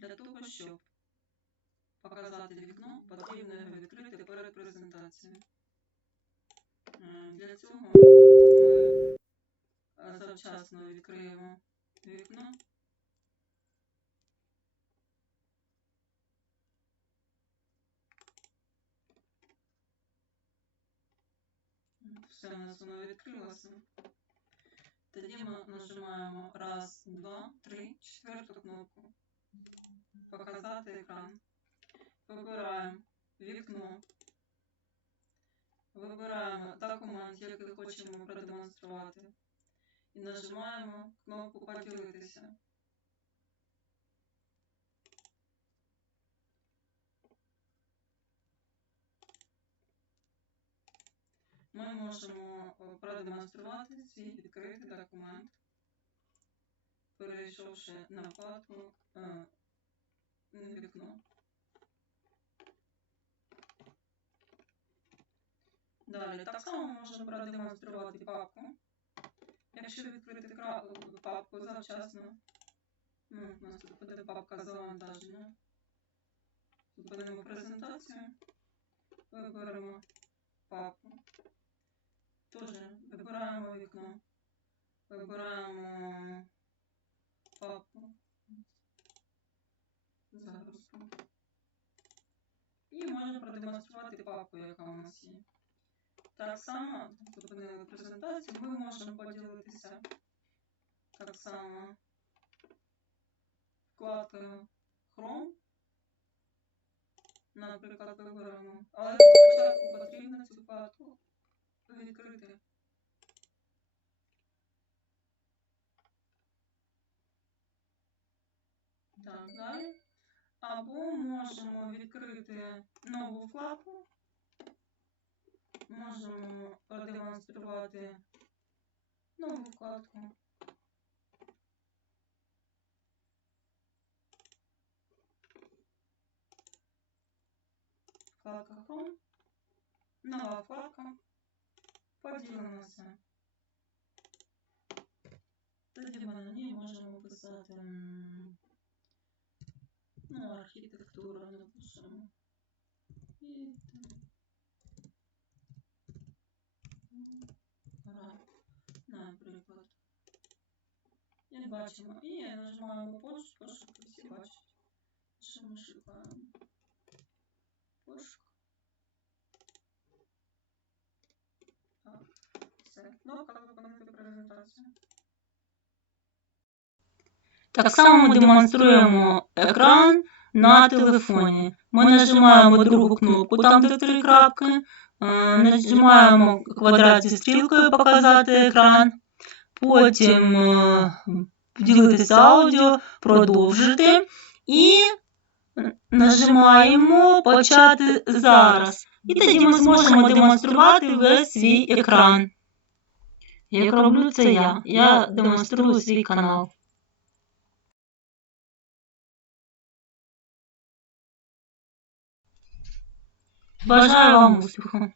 Для того, щоб показати вікно, потрібно його відкрити перед презентацією. Е, Для цього ми е, завчасно відкриємо вікно. Все, у нас воно відкрилося. Тоді ми нажимаємо раз, два, три, четверту кнопку. Показати екран. Вибираємо вікно. Вибираємо документ, який хочемо продемонструвати. І нажимаємо кнопку поділитися. Ми можемо е, продемонструвати свій відкритий документ, перейшовши на вкладку е, вікно. Далі, так само можемо продемонструвати папку. Якщо відкрити папку завчасно, ну, у нас тут буде папка завантаження. Зупинимо презентацію, виберемо папку. Тоже вибираємо вікно, вибираємо папку, загрузку. І можемо продемонструвати папку, яка у нас є. Так само, зупинили презентацію, ми можемо поділитися так само вкладкою Chrome. Наприклад, виберемо. Але спочатку потрібно цю вкладку відкрити. Так, далі. Або можемо відкрити нову вкладку. Можемо продемонструвати нову вкладку. Вкладка Chrome. Нова вкладка. Поділимося. Тоді ми на ній можемо ну, архітектура напишемо. І так. Наприклад. Як бачимо, і нажимаємо пошук, пошук, всі бачать, що ми шукаємо. Пошук. Так, все. Кнопка виконати презентацію. Так само ми демонструємо екран на телефоні. Ми нажимаємо другу кнопку, там де три крапки, е, нажимаємо квадрат зі стрілкою показати екран, потім е, поділитися аудіо, продовжити і нажимаємо почати зараз. І тоді ми зможемо демонструвати весь свій екран. Як роблю це я. Я демонструю свій канал. 맞아요. 무조건.